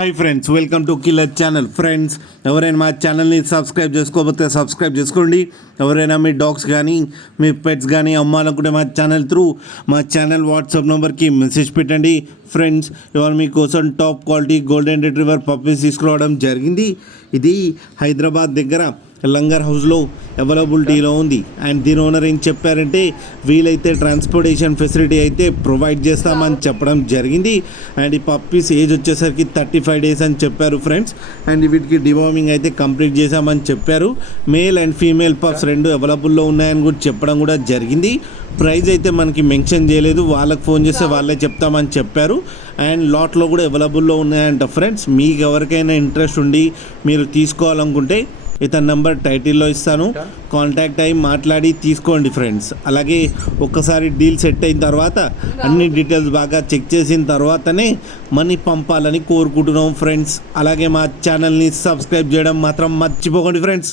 Hi friends, welcome to killer channel. Friends, ఎవరైనా మా ఛానల్ని సబ్స్క్రైబ్ చేసుకోకపోతే సబ్స్క్రైబ్ చేసుకోండి. ఎవరైనా మీ డాగ్స్ కానీ మీ పెట్స్ కానీ అమ్మాలనుకుంటే మా ఛానల్ వాట్సాప్ నెంబర్కి మెసేజ్ పెట్టండి. ఫ్రెండ్స్, ఇవాళ మీకోసం top quality golden retriever puppies తీసుకురావడం జరిగింది. ఇది హైదరాబాద్ దగ్గర లంగర్ హౌస్లో అవైలబిలిటీలో ఉంది. అండ్ దీని ఓనర్ ఏం చెప్పారంటే, వీలైతే ట్రాన్స్పోర్టేషన్ ఫెసిలిటీ అయితే ప్రొవైడ్ చేస్తామని చెప్పడం జరిగింది. అండ్ ఈ పప్పీస్ ఏజ్ వచ్చేసరికి 35 days అని చెప్పారు ఫ్రెండ్స్. అండ్ వీటికి డివార్మింగ్ అయితే కంప్లీట్ చేశామని చెప్పారు. మేల్ అండ్ ఫీమేల్ పప్స్ రెండు అవైలబుల్లో ఉన్నాయని కూడా చెప్పడం కూడా జరిగింది. ప్రైస్ అయితే మనకి మెన్షన్ చేయలేదు, వాళ్ళకి ఫోన్ చేస్తే వాళ్ళే చెప్తామని చెప్పారు. అండ్ లాట్లో కూడా అవైలబుల్లో ఉన్నాయంట ఫ్రెండ్స్. మీకు ఎవరికైనా ఇంట్రెస్ట్ ఉండి మీరు తీసుకోవాలనుకుంటే ఇతని నెంబర్ టైటిల్లో ఇస్తాను, కాంటాక్ట్ అయ్యి మాట్లాడి తీసుకోండి ఫ్రెండ్స్. అలాగే ఒక్కసారి డీల్ సెట్ అయిన తర్వాత అన్ని డీటెయిల్స్ బాగా చెక్ చేసిన తర్వాతనే మనీ పంపాలని కోరుకుంటున్నాం ఫ్రెండ్స్. అలాగే మా ఛానల్ని సబ్స్క్రైబ్ చేయడం మాత్రం మర్చిపోకండి ఫ్రెండ్స్.